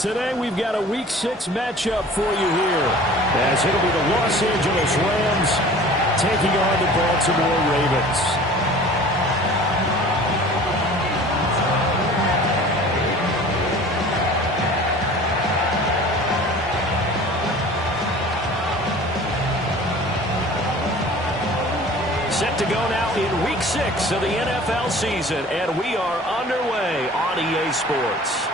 Today we've got a Week 6 matchup for you here, as it'll be the Los Angeles Rams taking on the Baltimore Ravens. Set to go now in Week 6 of the NFL season, and we are underway on EA Sports.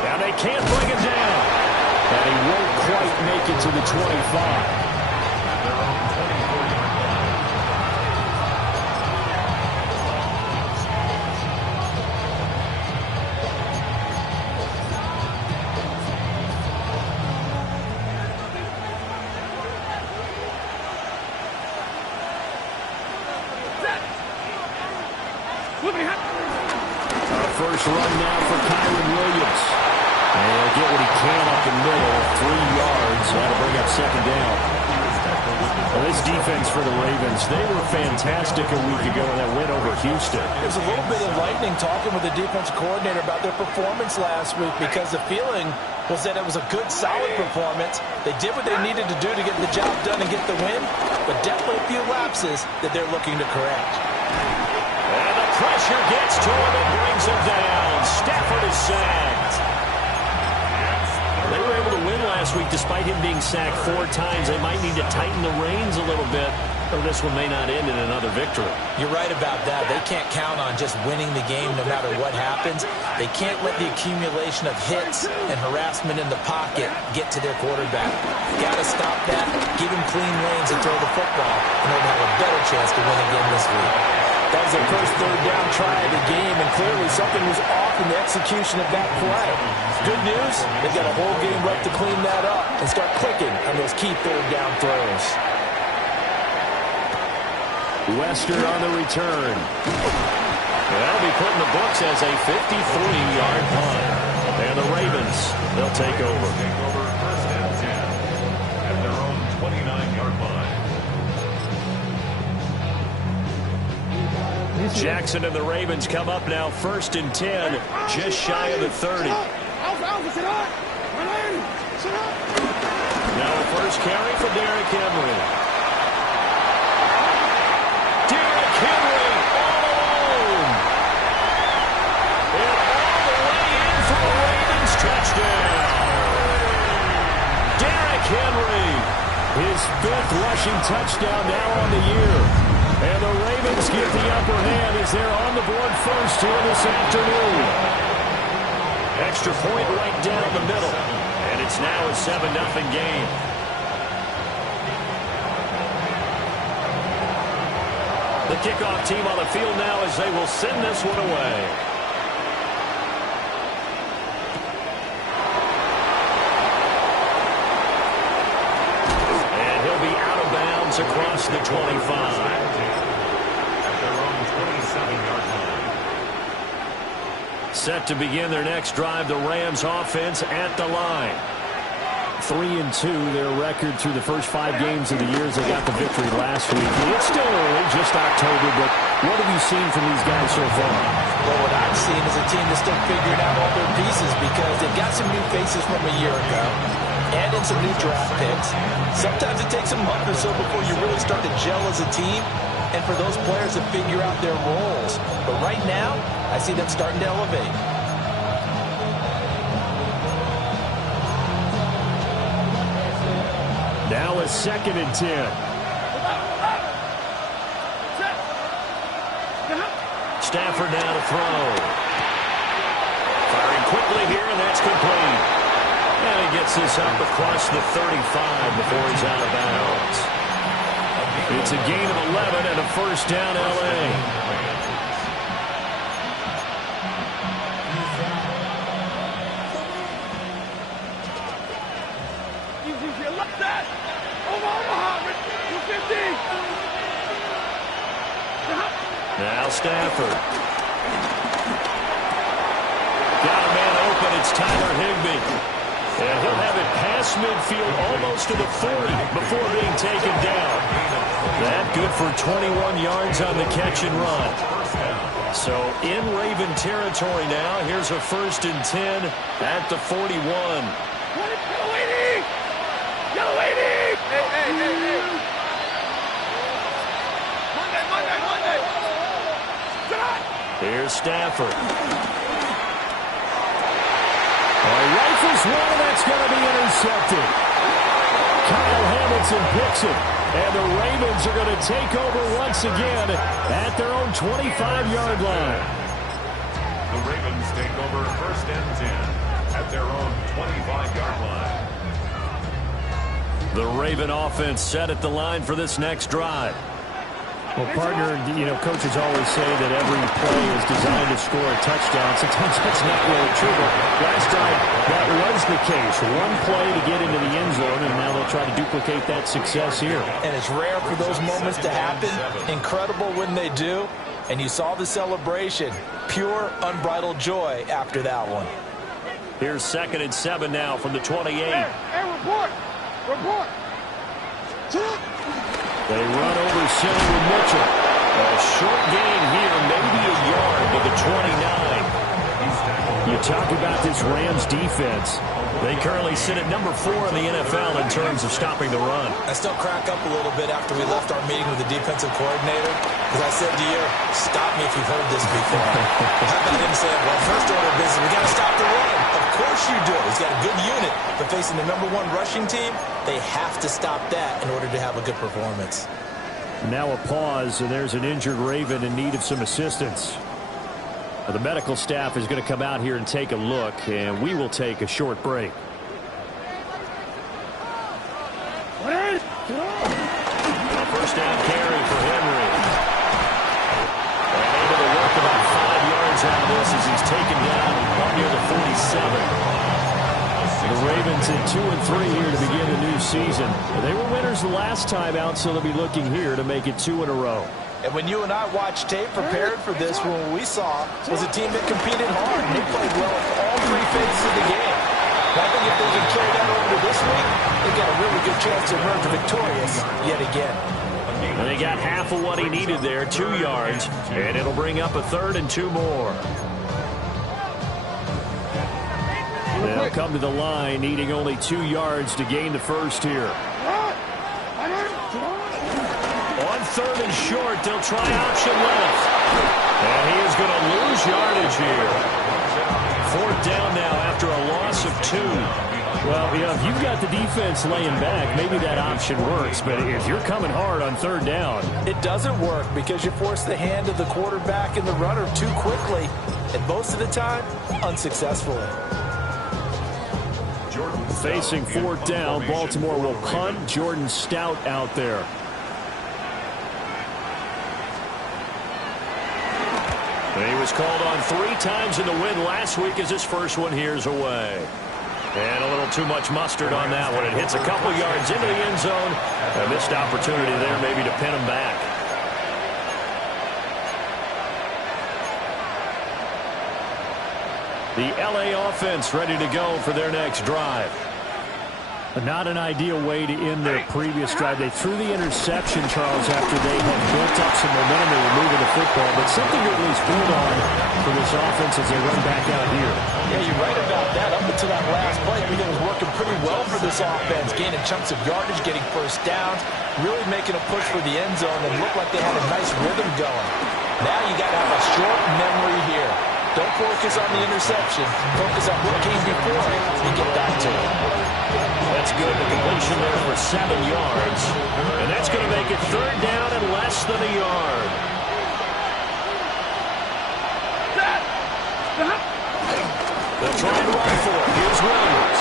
Now they can't bring it down, and he won't quite make it to the 25. First run now for Kyren Williams. And he'll get what he can up the middle. 3 yards. That'll bring up second down. Well, this defense for the Ravens, they were fantastic a week ago in that win over Houston. There's a little bit of lightning talking with the defensive coordinator about their performance last week, because the feeling was that it was a good, solid performance. They did what they needed to do to get the job done and get the win, but definitely a few lapses that they're looking to correct. And the pressure gets to him and brings him down. Stafford is sacked. They were able to win last week despite him being sacked 4 times. They might need to tighten the reins a little bit, or this one may not end in another victory. You're right about that. They can't count on just winning the game no matter what happens. They can't let the accumulation of hits and harassment in the pocket get to their quarterback. Got to stop that, give him clean lanes and throw the football in order to have a better chance to win again this week. That was their first third down try of the game, and clearly something was off in the execution of that play. Good news, they've got a whole game left to clean that up and start clicking on those key third down throws. Wester on the return. That'll be put in the books as a 53-yard punt. And the Ravens, they'll take over. First and 10 at their own 29-yard line. Jackson and the Ravens come up now first and 10, just shy of the 30. Now a first carry for Derrick Henry. Derrick Henry all alone. And all the way in for the Ravens touchdown. Derrick Henry, his 5th rushing touchdown now on the year. And the Ravens get the upper hand as they're on the board first here this afternoon. Extra point right down the middle. And it's now a 7-0 game. The kickoff team on the field now as they will send this one away. And he'll be out of bounds across the 25. Set to begin their next drive, the Rams offense at the line. 3-2, their record through the first 5 games of the year as they got the victory last week. It's still early, just October, but what have you seen from these guys so far? Well, what I've seen is a team that's still figuring out all their pieces, because they've got some new faces from a year ago and in some new draft picks. Sometimes it takes a month or so before you really start to gel as a team, and for those players to figure out their roles. But right now, I see them starting to elevate. Now a 2nd and 10. Stafford now to throw. Firing quickly here, and that's complete. And he gets this up across the 35 before he's out of bounds. It's a gain of 11 and a first down, L.A. Now Stafford. Got a man open. It's Tyler Higbee. And he'll have it past midfield almost to the 40 before being taken down. That good for 21 yards on the catch and run. So in Raven territory now. Here's a 1st and 10 at the 41. Yellow 80! Yellow 80! Hey. Monday. Here's Stafford. Rifles one, and that's going to be intercepted. Kyle Hamilton picks it, and the Ravens are going to take over once again at their own 25-yard line. The Ravens take over 1st and 10 at their own 25-yard line. The Raven offense set at the line for this next drive. Well, partner, coaches always say that every play is designed to score a touchdown. Sometimes that's not really true, but last drive, that was the case. One play to get into the end zone, and now they'll try to duplicate that success here. And it's rare for those moments to happen. Incredible when they do. And you saw the celebration. Pure, unbridled joy after that one. Here's 2nd and 7 now from the 28. Hey, report! They run over Silly with Mitchell. A short gain here, maybe a yard to the 29. You talk about this Rams defense. They currently sit at number 4 in the NFL in terms of stopping the run. I still crack up a little bit after we left our meeting with the defensive coordinator, because I said to you, stop me if you've heard this before. How about him saying, well, first order of business, we got to stop the run. Of course you do. He's got a good unit, but facing the number 1 rushing team, they have to stop that in order to have a good performance. Now a pause, and there's an injured Raven in need of some assistance. The medical staff is going to come out here and take a look, and we will take a short break. First down carry for Henry. And able to work about 5 yards out of this as he's taken down up near the 47. The Ravens at 2-3 here to begin the new season. They were winners the last time out, so they'll be looking here to make it 2 in a row. And when you and I watched tape prepared for this, what we saw was a team that competed hard. They played well at all 3 phases of the game. And I think if they can carry that over to this week, they've got a really good chance to emerge victorious yet again. And they got half of what he needed there, 2 yards, and it'll bring up a 3rd and 2 more. They'll come to the line, needing only 2 yards to gain the first here. On 3rd and short, they'll try option left. And he is going to lose yardage here. 4th down now after a loss of 2. Well, if you've got the defense laying back, maybe that option works. But if you're coming hard on 3rd down, it doesn't work because you force the hand of the quarterback and the runner too quickly. And most of the time, unsuccessfully. Facing 4th down, Baltimore will punt. Jordan Stout out there. He was called on 3 times in the win last week as his first one here's away. And a little too much mustard on that one. It hits a couple yards into the end zone. A missed opportunity there maybe to pin him back. The LA offense ready to go for their next drive. Not an ideal way to end their previous drive. They threw the interception, Charles, after they had built up some momentum. They were moving the football, but something to at least build on for this offense as they run back out here. Yeah, you're right about that. Up until that last play, everything was working pretty well for this offense, gaining chunks of yardage, getting first downs, really making a push for the end zone, and looked like they had a nice rhythm going. Now you got to have a short memory here. Don't focus on the interception. Focus on what came before it and get back to it. That's good. The completion there for 7 yards. And that's going to make it 3rd down and less than a yard. They'll try and run for it. Here's Williams.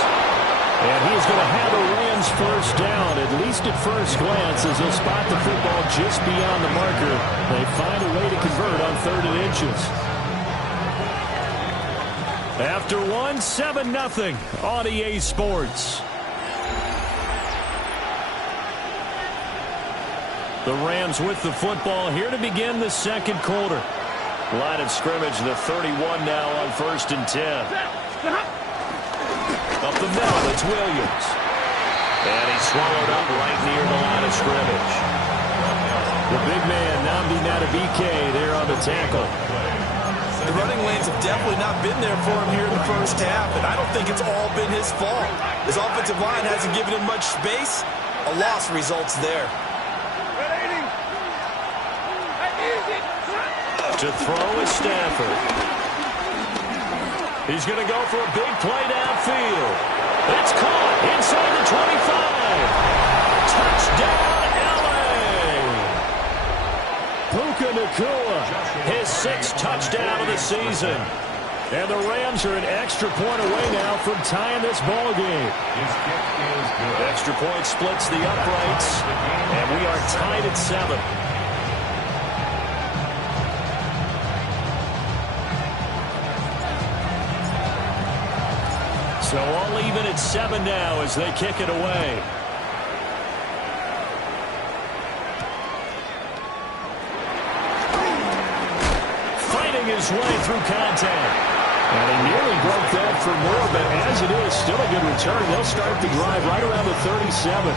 And he's going to have a Rams first down, at least at first glance, as they'll spot the football just beyond the marker. They find a way to convert on 3rd and inches. After 1, 7-0 on EA Sports. The Rams with the football here to begin the 2nd quarter. Line of scrimmage, the 31 now on 1st and 10. Up the middle, it's Williams. And he's swallowed up right near the line of scrimmage. The big man, Nnamdi Madubuike, there on the tackle. The running lanes have definitely not been there for him here in the first half, and I don't think it's all been his fault. His offensive line hasn't given him much space. A loss results there. To throw is Stafford. He's going to go for a big play downfield. It's caught inside the 25. Touchdown, L.A. Puka Nacua, his 6th touchdown of the season. And the Rams are an extra point away now from tying this ball game. Extra point splits the uprights, and we are tied at 7. So all even at 7 now as they kick it away. Fighting his way through contact. And he nearly broke that for more, but as it is, still a good return. They'll start the drive right around the 37.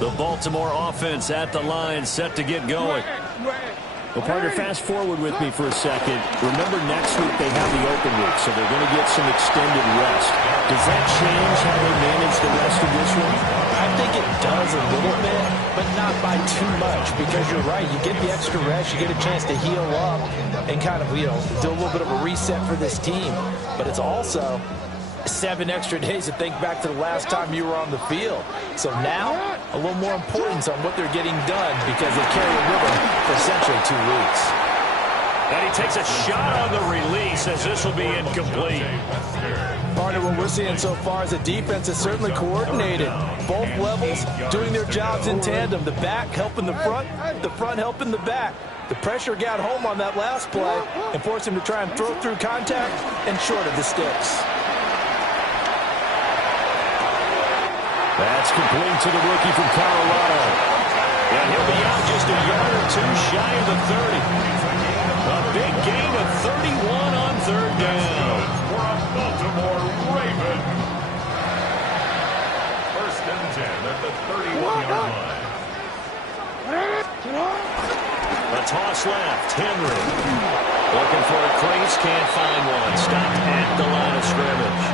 The Baltimore offense at the line, set to get going. Well, partner, fast forward with me for a second. Remember, next week they have the open week, so they're going to get some extended rest. Does that change how they manage the rest of this one? I think it does a little bit, but not by too much, because you're right. You get the extra rest, you get a chance to heal up and kind of, do a little bit of a reset for this team. But it's also 7 extra days to think back to the last time you were on the field. So now, a little more importance on what they're getting done because they carry it with them for essentially 2 weeks. And he takes a shot on the release as this will be incomplete. Partner, what we're seeing so far is the defense is certainly coordinated. Both levels doing their jobs in tandem. The back helping the front helping the back. The pressure got home on that last play and forced him to try and throw through contact and short of the sticks. That's complete to the rookie from Colorado. And he'll be out just a yard or 2 shy of the 30. A big gain of 31 on 3rd down. For a Baltimore Raven. 1st and 10 at the 31-yard line. A toss left. Henry. Looking for a crease. Can't find one. Stopped at the line of scrimmage.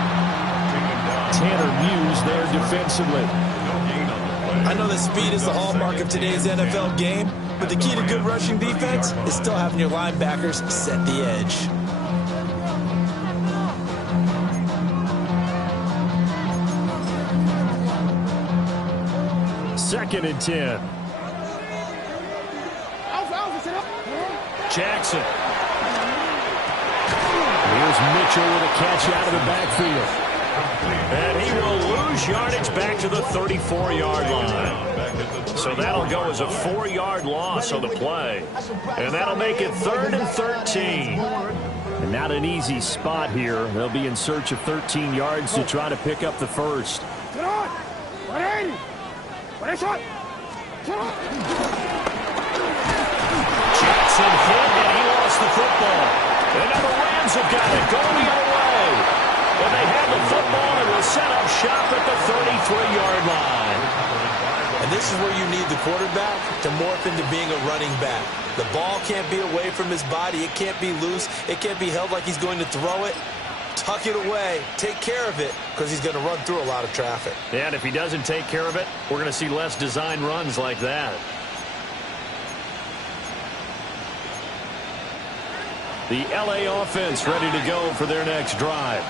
Tanner Muse there defensively. I know that speed is the hallmark of today's NFL game, but the key to good rushing defense is still having your linebackers set the edge. Second and 10. Jackson. Here's Mitchell with a catch out of the backfield. And he will lose yardage back to the 34-yard line. So that'll go as a 4-yard loss on the play. And that'll make it 3rd and 13. And not an easy spot here. They'll be in search of 13 yards to try to pick up the first. Jackson hit, and he lost the football. And now the Rams have got it going the other way. And they have the football and will set up shop at the 33-yard line. And this is where you need the quarterback to morph into being a running back. The ball can't be away from his body. It can't be loose. It can't be held like he's going to throw it. Tuck it away. Take care of it because he's going to run through a lot of traffic. And if he doesn't take care of it, we're going to see less design runs like that. The L.A. offense ready to go for their next drive.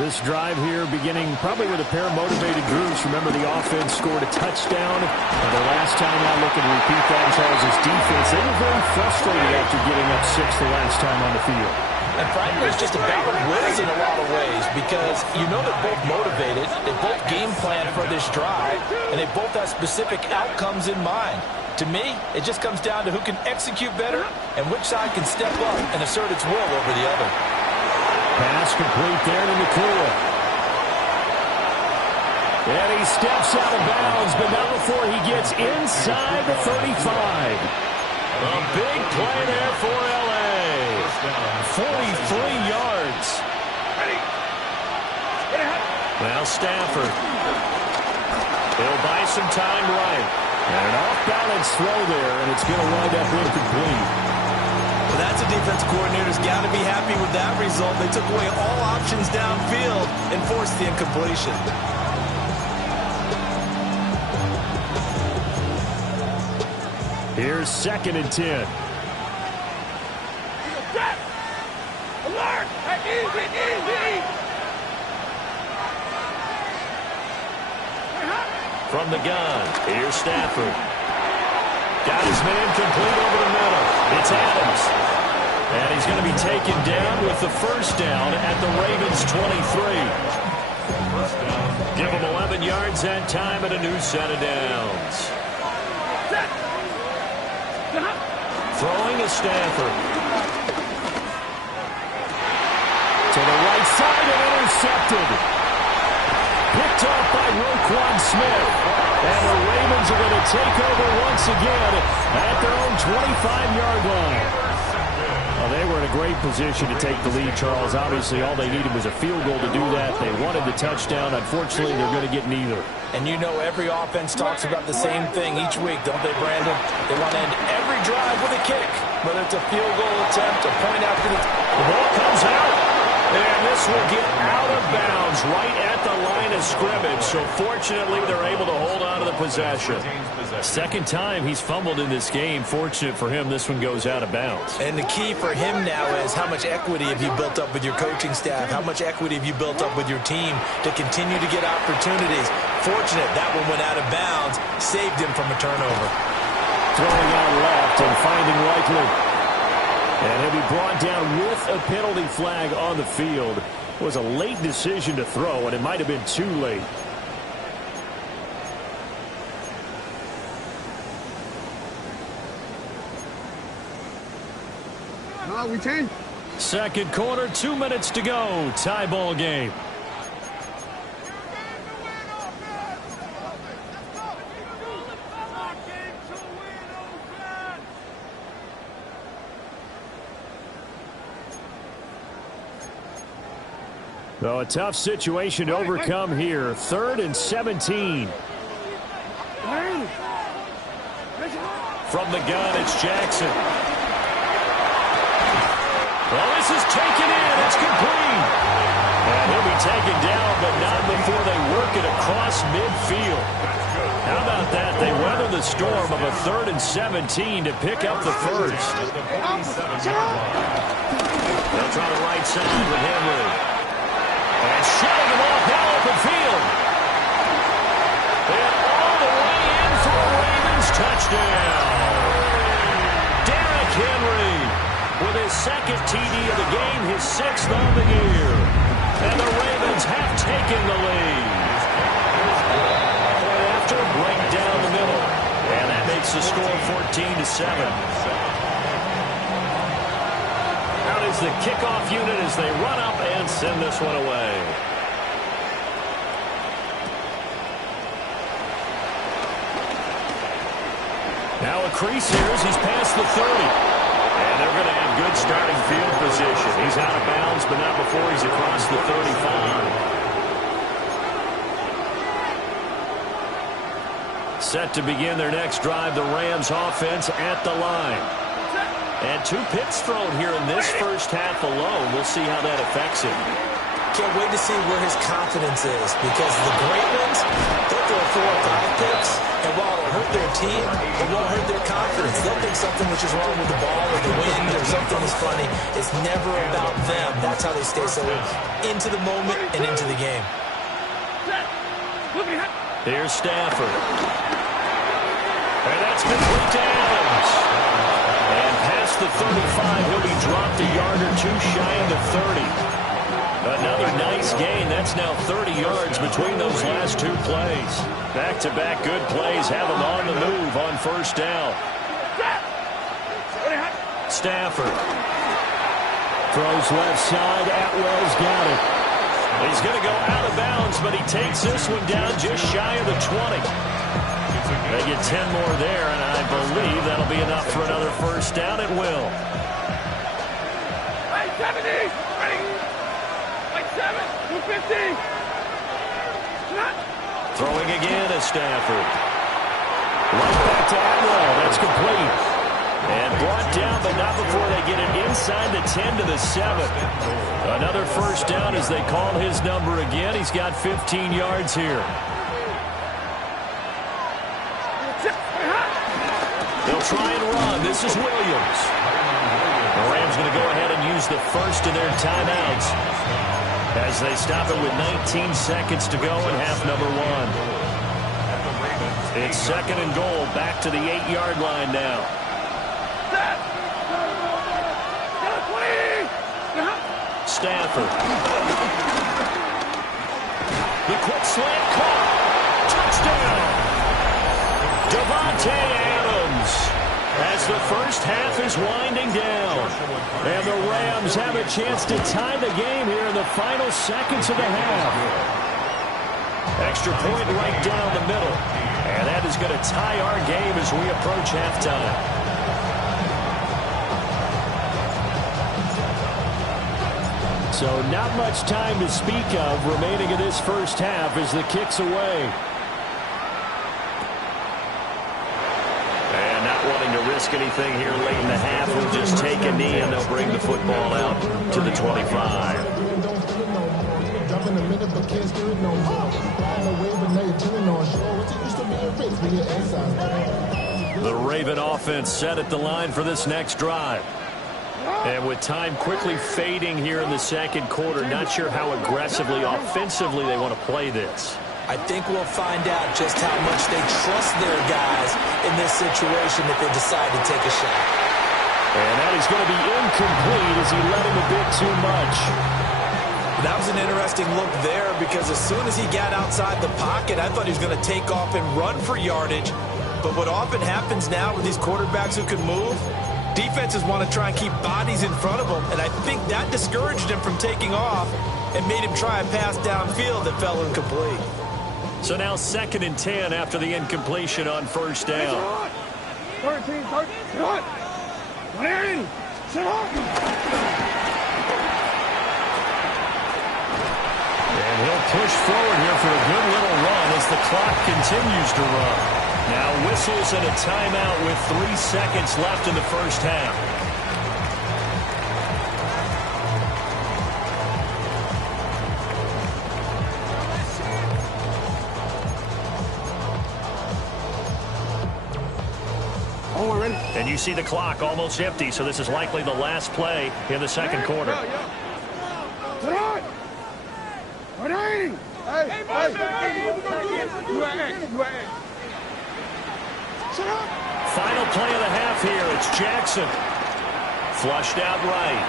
This drive here beginning probably with a pair of motivated groups. Remember, the offense scored a touchdown. And the last time out looking to repeat that, Charles' defense, they were very frustrated after giving up 6 the last time on the field. And frankly, it's just a battle of wills in a lot of ways because you know they're both motivated. They both game plan for this drive, and they both have specific outcomes in mind. To me, it just comes down to who can execute better and which side can step up and assert its will over the other. Pass complete there to Nacua. And he steps out of bounds, but not before he gets inside the 35. A big play there for L.A. 43 yards. Now Stafford. He'll buy some time right. And an off-balance throw there, and it's going to wind up incomplete. Well, that's a defense coordinator's got to be happy with that result. They took away all options downfield and forced the incompletion. Here's 2nd and 10. Alert! Easy! From the gun, here's Stafford. Got his man complete over the middle. It's Adams. And he's going to be taken down with the first down at the Ravens 23. Give him 11 yards that time and a new set of downs. Throwing is Stafford. To the right side and intercepted. Picked off by Roquan Smith. And the Ravens are going to take over once again at their own 25-yard line. Well, they were in a great position to take the lead, Charles. Obviously, all they needed was a field goal to do that. They wanted the touchdown. Unfortunately, they're going to get neither. And you know every offense talks about the same thing each week, don't they, Brandon? They want to end every drive with a kick, whether it's a field goal attempt, a point after the ball comes out. And this will get out of bounds right at the line of scrimmage. So fortunately, they're able to hold on to the possession. Second time he's fumbled in this game. Fortunate for him, this one goes out of bounds. And the key for him now is how much equity have you built up with your coaching staff? How much equity have you built up with your team to continue to get opportunities? Fortunate that one went out of bounds, saved him from a turnover. Throwing out left and finding Likely. And he'll be brought down with a penalty flag on the field. It was a late decision to throw, and it might have been too late. We change. Second quarter, 2 minutes to go. Tie ball game. So a tough situation to overcome here. 3rd and 17. From the gun, it's Jackson. Well, this is taken in. It's complete. And he'll be taken down, but not before they work it across midfield. How about that? They weather the storm of a 3rd and 17 to pick up the first. They'll try the right side with Henry. And shoving the ball down open field. And all the way in for a Ravens touchdown. Derrick Henry with his 2nd TD of the game, his 6th on the year. And the Ravens have taken the lead. Point after, break down the middle. And that makes the score 14-7. Out is the kickoff unit as they run up and send this one away. Now a crease here as he's past the 30. And they're going to have good starting field position. He's out of bounds, but not before he's across the 35. Set to begin their next drive, the Rams offense at the line. And 2 picks thrown here in this first half alone. We'll see how that affects him. Can't wait to see where his confidence is, because the great ones, they'll throw 4 or 5 picks, and while it'll hurt their team, it won't hurt their confidence. They'll think something which is wrong with the ball or the wind or something is funny. It's never about them. That's how they stay so into the moment and into the game. Here's Stafford. And that's complete to Adams. And past the 35, he'll be dropped a yard or 2 shy of the 30. Another nice gain. That's now 30 yards between those last 2 plays. Back-to-back good plays have him on the move on first down. Stafford throws left side. Atwell's got it. He's going to go out of bounds, but he takes this one down just shy of the 20. They get 10 more there, and I believe that'll be enough for another first down. It will. Hey, 70! Ready! Like 7! 250! Throwing again is Stafford. Right back to Atwell. That's complete. And brought down, but not before they get it inside the 10 to the 7. Another first down as they call his number again. He's got 15 yards here. They'll try and run. This is Williams. The Rams going to go ahead and use the first of their timeouts as they stop it with 19 seconds to go in half number 1. It's 2nd and goal, back to the 8-yard line now. Stafford. The quick slant caught. Touchdown. Davante Adams as the first half is winding down. And the Rams have a chance to tie the game here in the final seconds of the half. Extra point right down the middle. And that is going to tie our game as we approach halftime. So not much time to speak of remaining in this first half as the kick's away. And not wanting to risk anything here late in the half, we'll just take a knee and they'll bring the football out to the 25. The Raven offense set at the line for this next drive. And with time quickly fading here in the second quarter, not sure how aggressively, offensively they want to play this. I think we'll find out just how much they trust their guys in this situation if they decide to take a shot. And that is going to be incomplete as he let him a bit too much. That was an interesting look there because as soon as he got outside the pocket, I thought he was going to take off and run for yardage. But what often happens now with these quarterbacks who can move, defenses want to try and keep bodies in front of them, and I think that discouraged him from taking off and made him try a pass downfield that fell incomplete. So now 2nd and 10 after the incompletion on first down. 13, sit on. Aaron, sit on. And he'll push forward here for a good little run as the clock continues to run. Now whistles and a timeout with 3 seconds left in the first half. Oh, we're ready. And you see the clock almost empty, so this is likely the last play in the second quarter. Sit on. Hey, Final play of the half here. It's Jackson. Flushed out right.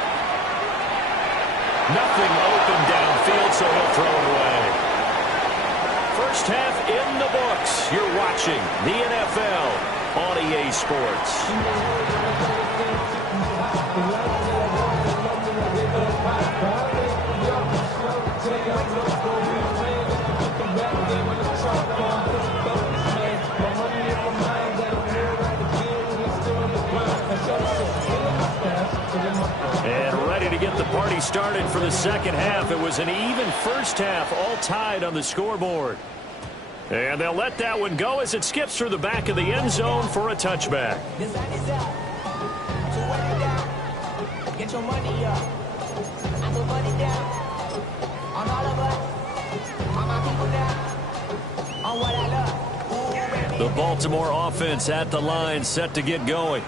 Nothing open downfield, so he'll throw it away. First half in the books. You're watching the NFL on EA Sports. And ready to get the party started for the second half. It was an even first half, all tied on the scoreboard. And they'll let that one go as it skips through the back of the end zone for a touchback. Get your money up. I put money down on all of us, on my people down, on what I love. The Baltimore offense at the line, set to get going.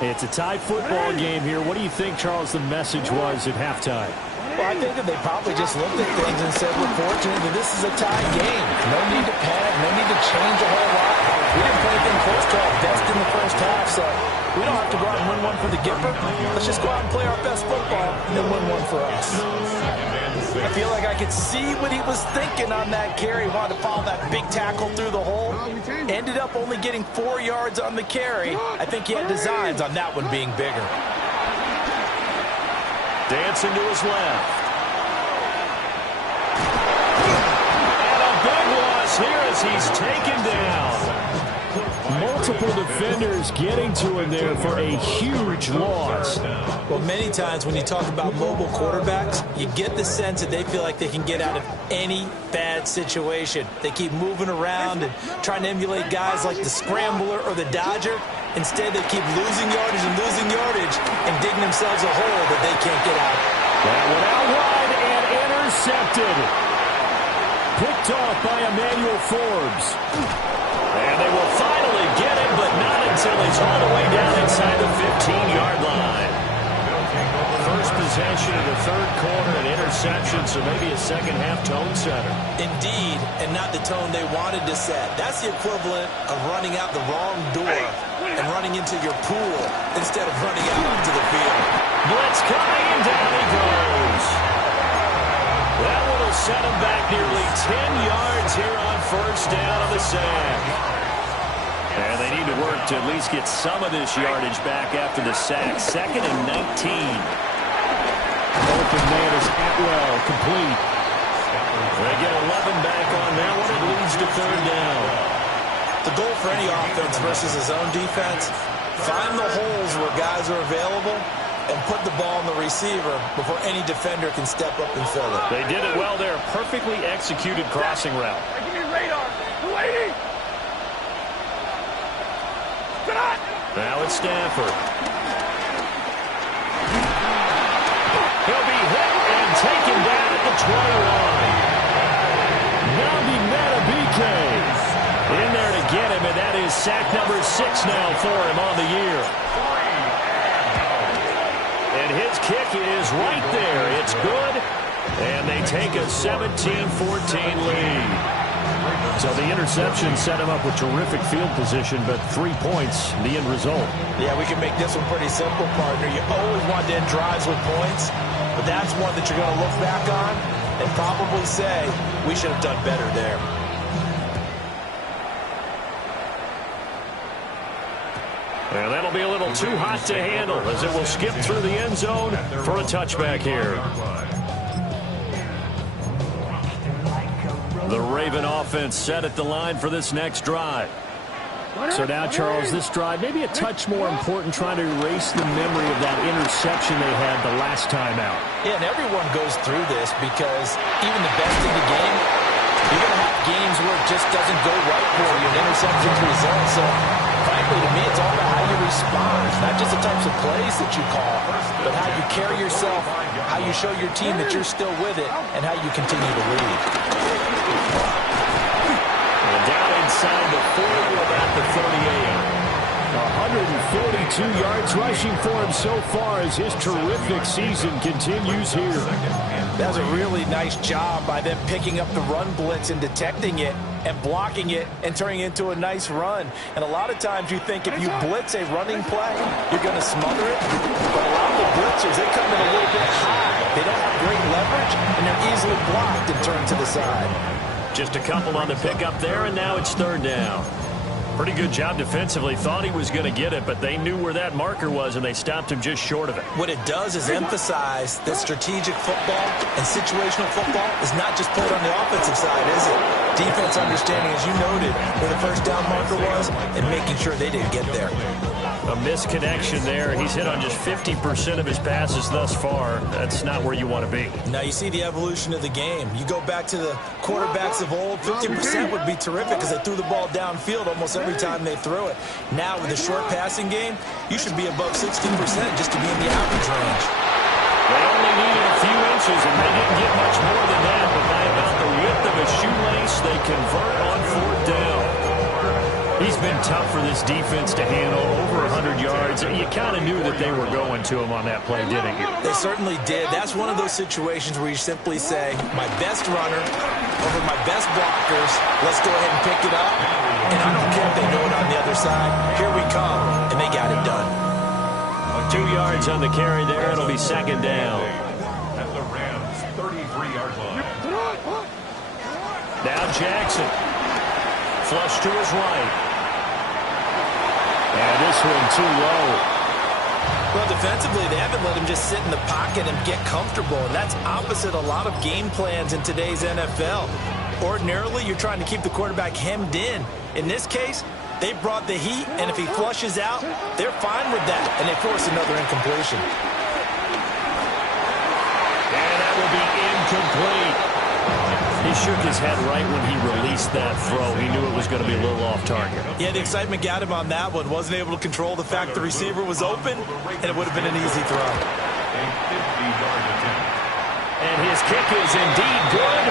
It's a tie football game here. What do you think, Charles, the message was at halftime? Well, I think that they probably just looked at things and said, we're fortunate that this is a tie game. No need to panic, no need to change a whole lot. We didn't play anything close to our best in the first half, so we don't have to go out and win one for the Gipper. Let's just go out and play our best football and then win one for us. I feel like I could see what he was thinking on that carry. He wanted to follow that big tackle through the hole. Ended up only getting 4 yards on the carry. I think he had designs on that one being bigger. Dancing to his left. And a big loss here as he's taken down. Multiple defenders getting to him there for a huge loss. Well, many times when you talk about mobile quarterbacks, you get the sense that they feel like they can get out of any bad situation. They keep moving around and trying to emulate guys like the Scrambler or the Dodger. Instead, they keep losing yardage and digging themselves a hole that they can't get out. That one out wide and intercepted. Picked off by Emmanuel Forbes. And they will finally get him, but not until he's all the way down inside the 15-yard line. First possession of the third quarter, an interception, so maybe a second-half tone setter. Indeed, and not the tone they wanted to set. That's the equivalent of running out the wrong door and running into your pool instead of running out onto the field. Blitz coming, and down he goes. That one will set him back nearly 10 yards here on first down on the sack. And they need to work to at least get some of this yardage back after the sack. 2nd and 19. Open man is Atwell, complete. They get 11 back on that one. It leads to third down. The goal for any offense versus his own defense, find the holes where guys are available and put the ball in the receiver before any defender can step up and fill it. They did it well there. Perfectly executed crossing route. Give me radar. Waiting. Now it's Stafford. He'll be hit and taken down at the 20 line. Nnamdi Madubuike in there to get him, and that is sack number 6 now for him on the year. And his kick is right there. It's good, and they take a 17-14 lead. So the interception set him up with terrific field position, but 3 points, the end result. Yeah, we can make this one pretty simple, partner. You always want to end drives with points, but that's one that you're going to look back on and probably say, we should have done better there. And that'll be a little too hot to handle as it will skip through the end zone for a touchback here. The Raven offense set at the line for this next drive. So now, Charles, this drive maybe a touch more important, trying to erase the memory of that interception they had the last time out. Yeah, and everyone goes through this because even the best in the game, you're going to have games where it just doesn't go right for you, and interceptions result. So, frankly, to me, it's all about how you respond, not just the types of plays that you call, but how you carry yourself, how you show your team that you're still with it, and how you continue to lead. And down inside the 40, about the 38. 142 yards rushing for him so far as his terrific season continues here. That was a really nice job by them picking up the run blitz and detecting it and blocking it and turning it into a nice run. And a lot of times you think if you blitz a running play, you're going to smother it. But a lot of the blitzers, they come in a little bit high. They don't have great leverage, and they're easily blocked and turned to the side. Just a couple on the pickup there, and now it's third down. Pretty good job defensively. Thought he was going to get it, but they knew where that marker was, and they stopped him just short of it. What it does is emphasize that strategic football and situational football is not just played on the offensive side, is it? Defense understanding, as you noted, where the first down marker was and making sure they didn't get there. A misconnection there. He's hit on just 50% of his passes thus far. That's not where you want to be. Now you see the evolution of the game. You go back to the quarterbacks of old, 50% would be terrific because they threw the ball downfield almost every time they threw it. Now with the short passing game, you should be above 60% just to be in the average range. They only needed a few inches, and they didn't get much more than that, but by about the width of a shoelace, they convert on fourth down. He's been tough for this defense to handle, over 100 yards. You kind of knew that they were going to him on that play, didn't you? They certainly did. That's one of those situations where you simply say, my best runner over my best blockers, let's go ahead and pick it up. And I don't care if they know it on the other side. Here we come, and they got it done. 2 yards on the carry there. It'll be second down. At the Rams' 33-yard line. Now Jackson. Flush to his right. And this one too low. Well, defensively, they haven't let him just sit in the pocket and get comfortable, and that's opposite a lot of game plans in today's NFL. Ordinarily, you're trying to keep the quarterback hemmed in. In this case, They brought the heat, and if he flushes out, they're fine with that, and they force another incompletion. And that will be incomplete. He shook his head right when he released that throw. He knew it was going to be a little off target. Yeah, the excitement got him on that one. Wasn't able to control the fact the receiver was open, and it would have been an easy throw. A 50-yard attempt. And his kick is indeed good.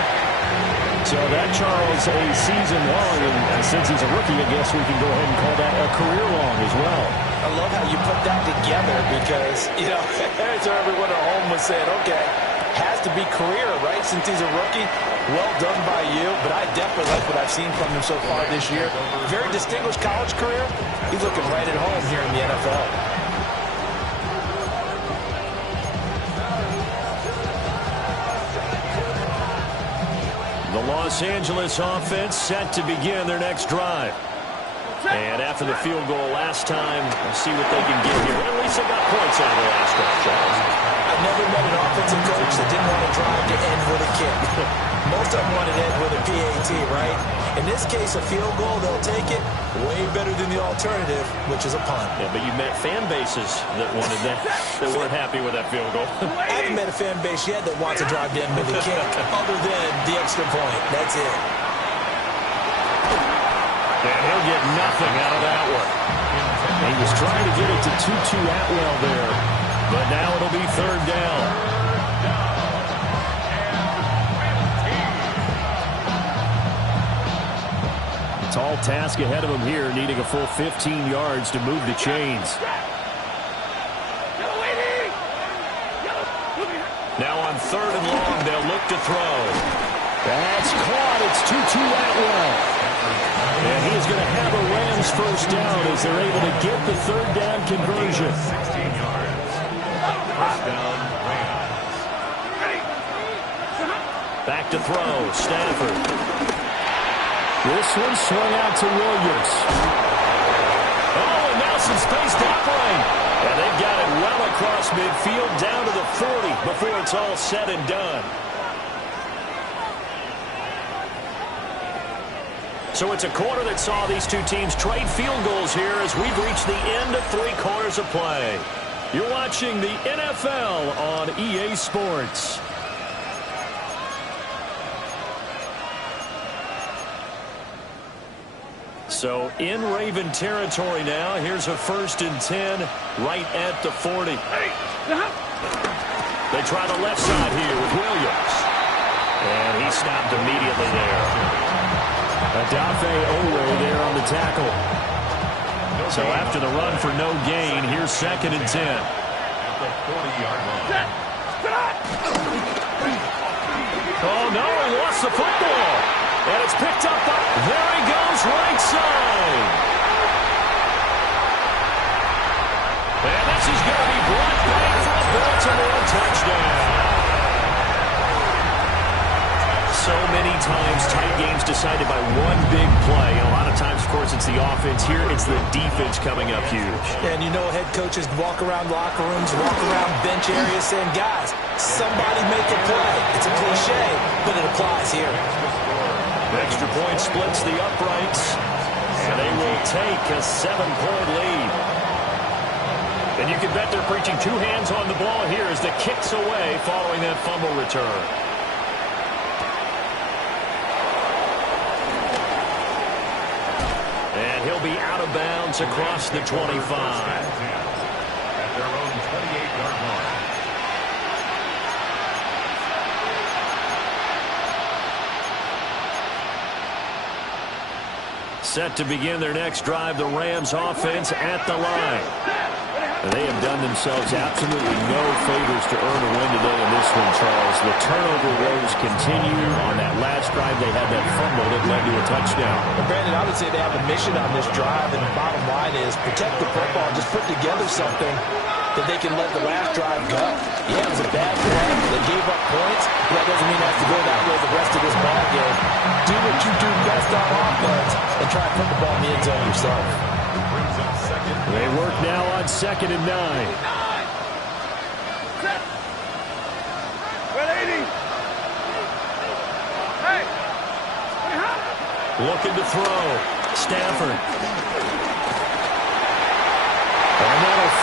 So that, Charles, a season long, and since he's a rookie, I guess we can go ahead and call that a career long as well. I love how you put that together because, you know, so everyone at home was saying, okay, has to be career, right, since he's a rookie. Well done by you, but I definitely like what I've seen from him so far this year. Very distinguished college career. He's looking right at home here in the NFL. The Los Angeles offense set to begin their next drive. And after the field goal last time, we'll see what they can get here. At least they got points out of the last drive, Charles. I've never met an offensive coach that didn't want to drive to end with a kick. Most of them want to end with a PAT, right? In this case, a field goal, they'll take it. Way better than the alternative, which is a punt. Yeah, but you met fan bases that wanted that, that weren't happy with that field goal. I haven't met a fan base yet that wants to drive to end with a kick, other than the extra point. That's it. And he'll get nothing out of that one. He was trying to get it to Tutu Atwell there, but now it'll be third down. Tall task ahead of him here, needing a full 15 yards to move the chains. Now on third and long, they'll look to throw. That's caught. It's Tutu Atwell. And he's going to have a Rams first down as they're able to get the third down conversion. 16 yards. First down, Rams. Back to throw. Stafford. This one swung out to Williams. Oh, and now some space to operate. And they've got it well across midfield down to the 40 before it's all said and done. So it's a quarter that saw these two teams trade field goals here as we've reached the end of 3 quarters of play. You're watching the NFL on EA Sports. So in Raven territory now, here's a 1st and 10 right at the 40. They try the left side here with Williams. And he stopped immediately there. Adafe Owe there on the tackle. So after the run for no gain, here's 2nd and 10. At the 40-yard line. Oh, no, he lost the football. And it's picked up by, there he goes, right side. And this is going to be brought back for a Baltimore touchdown. So many times, tight games decided by one big play. And a lot of times, of course, it's the offense. Here, it's the defense coming up huge. And you know head coaches walk around locker rooms, walk around bench areas saying, guys, somebody make a play. It's a cliche, but it applies here. Extra point splits the uprights. And they will take a 7-point lead. And you can bet they're preaching 2 hands on the ball here as the kick's away following that fumble return. And he'll be out of bounds across the 25. At their own 28-yard line. Set to begin their next drive, the Rams offense at the line. They have done themselves absolutely no favors to earn a win today in this one, Charles. The turnover woes continue. On that last drive, they had that fumble that led to a touchdown. And Brandon, I would say they have a mission on this drive, and the bottom line is protect the football, just put together something that they can let the last drive go. Yeah, it was a bad play. They gave up points, but that doesn't mean it has to go that way the rest of this ball game. Do what you do best on offense and try to put the ball in the end zone yourself. They work now on 2nd and 9. Looking to throw. Stafford.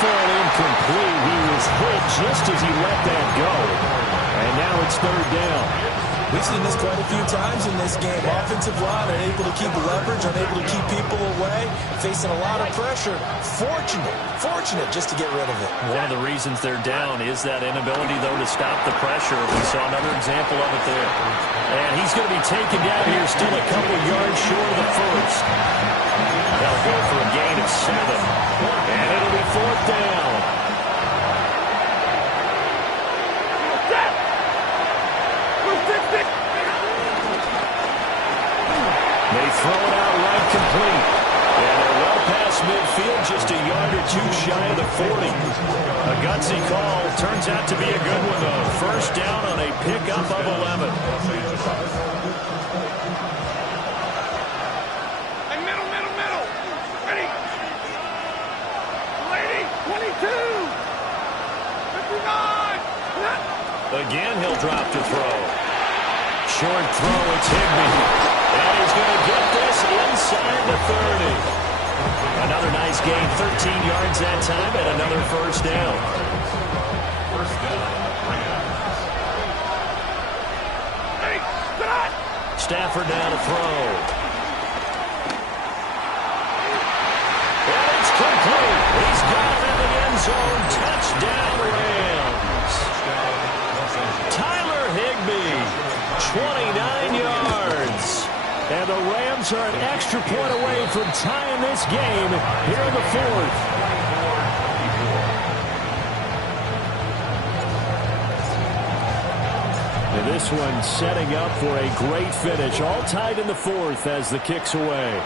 fall incomplete. He was hit just as he let that go. And now it's third down. We've seen this quite a few times in this game. Offensive line unable to keep leverage, unable to keep people away, facing a lot of pressure. Fortunate just to get rid of it. One of the reasons they're down is that inability, though, to stop the pressure. We saw another example of it there. And he's going to be taken down here, still a couple yards short of the first. They'll go for a gain of 7. And it'll be fourth down. They throw it out right complete. And they're well past midfield, just a yard or two shy of the 40. A gutsy call. Turns out to be a good one, though. First down on a pickup of 11. Hey, middle. Ready. Lady, 22. 59. Again, he'll drop to throw. Short throw, it's Higbee. And he's going to get this inside the 30. Another nice gain, 13 yards that time, and another first down. First down, Rams. Hey, stop. Stafford down to throw. And it's complete. He's got it in the end zone. Touchdown, Rams. Tyler Higbee, 29 yards. And the Rams are an extra point away from tying this game here in the fourth. And this one setting up for a great finish. All tied in the fourth as the kick's away.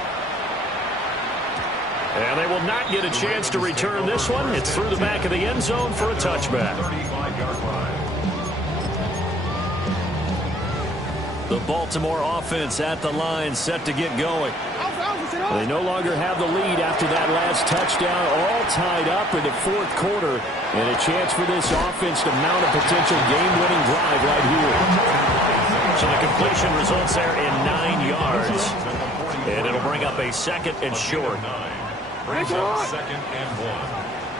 And they will not get a chance to return this one. It's through the back of the end zone for a touchback. 35-yard line. The Baltimore offense at the line, set to get going. They no longer have the lead after that last touchdown, all tied up in the fourth quarter, and a chance for this offense to mount a potential game-winning drive right here. So the completion results there in 9 yards, and it'll bring up a second and short. Brings up second and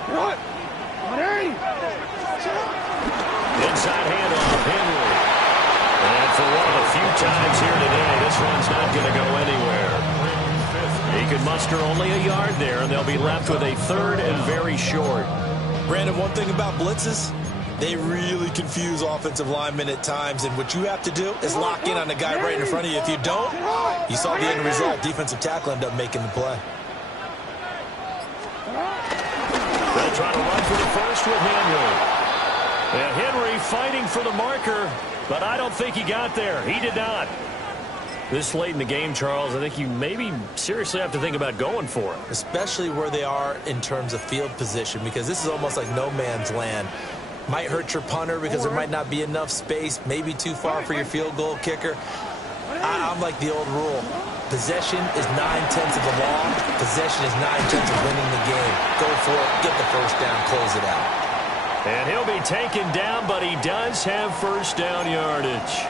1. Inside handoff, Henry. And for one of the few times here today, this one's not going to go anywhere. He could muster only a yard there, and they'll be left with a third and very short. Brandon, one thing about blitzes, they really confuse offensive linemen at times, and what you have to do is lock in on the guy right in front of you. If you don't, you saw the end result. Defensive tackle ended up making the play. They'll try to run for the first with Henry. And Henry fighting for the marker, but I don't think he got there. He did not. This late in the game, Charles, I think you maybe seriously have to think about going for it. Especially where they are in terms of field position, because this is almost like no man's land. Might hurt your punter because there might not be enough space, maybe too far for your field goal kicker. I'm like the old rule. Possession is 9/10 of the law. Possession is 9/10 of winning the game. Go for it, get the first down, close it out. And he'll be taken down, but he does have first down yardage.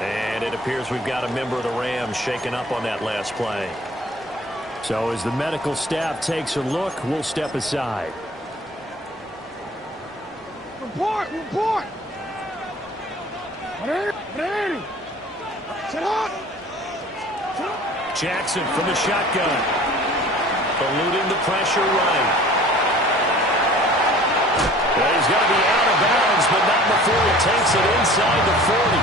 And it appears we've got a member of the Rams shaken up on that last play. So as the medical staff takes a look, we'll step aside. Report. Ready. Sit up. Jackson from the shotgun. Eluding the pressure right. Well, he's going to be out of bounds, but not before he takes it inside the 40.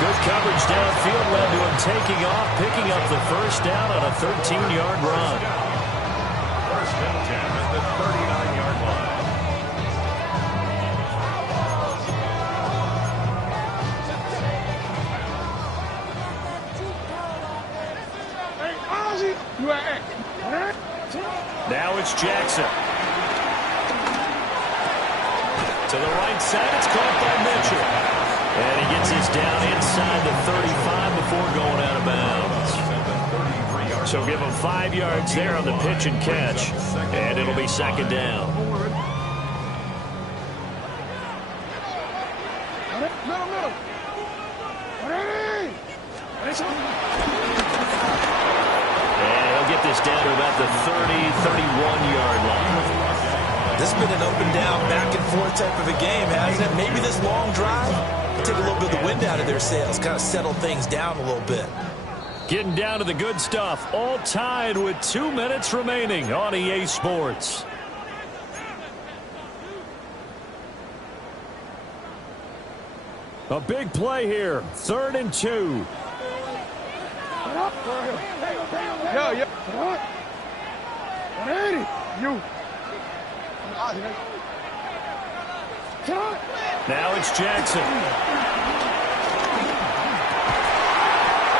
Good coverage downfield led to him taking off, picking up the first down on a 13-yard run. First and 10 at the 39-yard line. Now it's Jackson. To the right side, it's caught by Mitchell. And he gets his down inside the 35 before going out of bounds. So give him 5 yards there on the pitch and catch. And it'll be second down. Middle. Ready. And he'll get this down to about the 30, 31-yard line. This has been an up-and-down, back-and-forth type of a game, hasn't it? Maybe this long drive take a little bit of the wind out of their sails, kind of settle things down a little bit. Getting down to the good stuff. All tied with 2 minutes remaining on EA Sports. A big play here. 3rd and 2. Yeah. Ready? You. Now it's Jackson.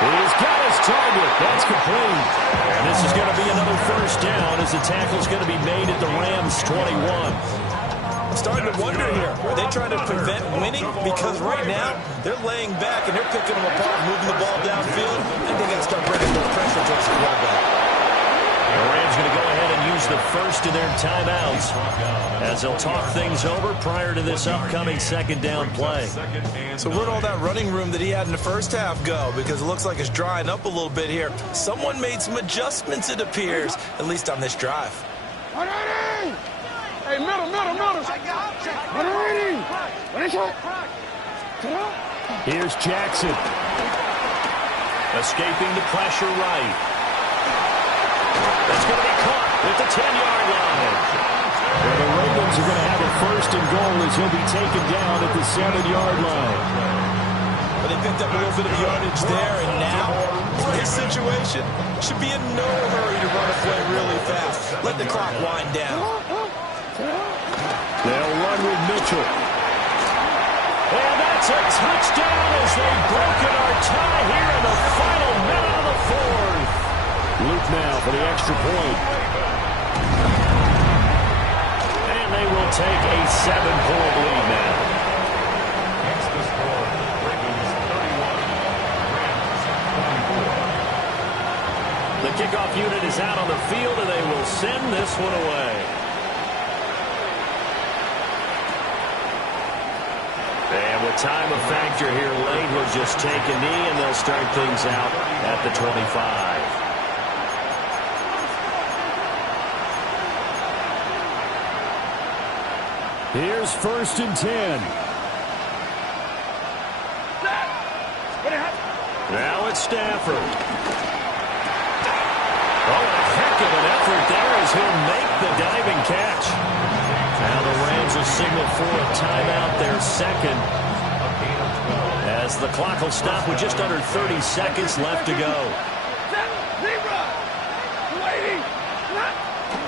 He's got his target. That's complete. And this is going to be another first down as the tackle's going to be made at the Rams' 21. I'm starting to wonder here, are they trying to prevent winning? Because right now, they're laying back and they're picking them apart, moving the ball downfield, and they got to start bringing more pressure towards the quarterback. The Rams going to go ahead and use the first of their timeouts as they'll talk things over prior to this upcoming second down play. So where'd all that running room that he had in the first half go? Because it looks like it's drying up a little bit here. Someone made some adjustments, it appears, at least on this drive. Ready? Hey, middle. Here's Jackson. Escaping the pressure right. That's going to be caught at the 10-yard line. And the Ravens are going to have a 1st and goal as he'll be taken down at the 7-yard line. But they picked up a little bit of yardage there, and now, in this situation, should be in no hurry to run a play really fast. Let the clock wind down. They'll run with Mitchell. And that's a touchdown as they've broken our tie here in the final minute of the 4th. Luke now for the extra point. And they will take a 7-point lead now. That's the score. Ravens 31, Rams 24. The kickoff unit is out on the field, and they will send this one away. And with time a factor here late, he'll just take a knee, and they'll start things out at the 25. Here's 1st and 10. Now it's Stafford. Oh, a heck of an effort there as he'll make the diving catch. Now the Rams will signal for a timeout, their second, as the clock will stop with just under 30 seconds left to go.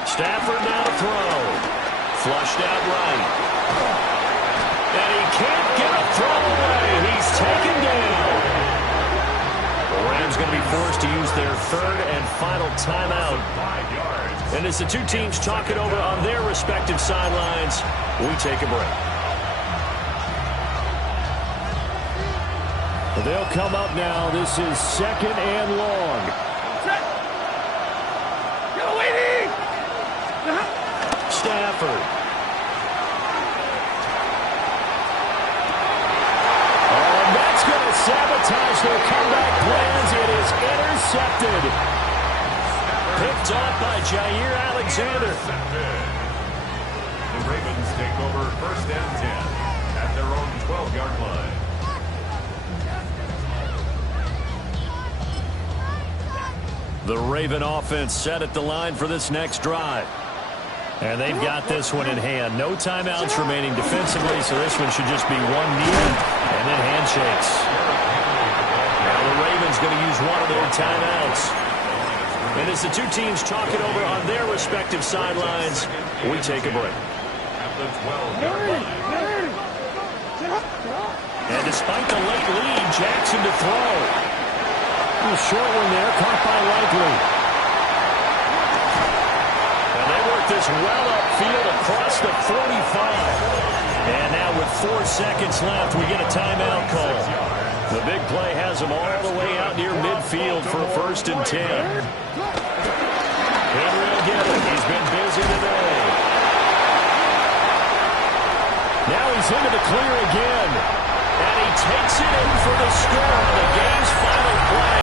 Stafford now to throw. Flushed out right. And he can't get a throw away. He's taken down. The Rams going to be forced to use their 3rd and final timeout. And as the two teams talk it over on their respective sidelines, we take a break. They'll come up now. This is 2nd and long. Stafford. And that's going to sabotage their comeback plans. It is intercepted. Picked up by Jair Alexander. The Ravens take over 1st and 10 at their own 12-yard line. The Raven offense set at the line for this next drive. And they've got this one in hand. No timeouts remaining defensively, so this one should just be one knee and then handshakes. Now the Ravens going to use one of their timeouts. And as the two teams talk it over on their respective sidelines, we take a break. And despite the late lead, Jackson to throw. A short one there, caught by Likely. And they work this well upfield across the 45. And now with 4 seconds left, we get a timeout call. The big play has him all the way out near midfield for a 1st and 10. Henry will get it. He's been busy today. Now he's into the clear again. And he takes it in for the score on the game's final play.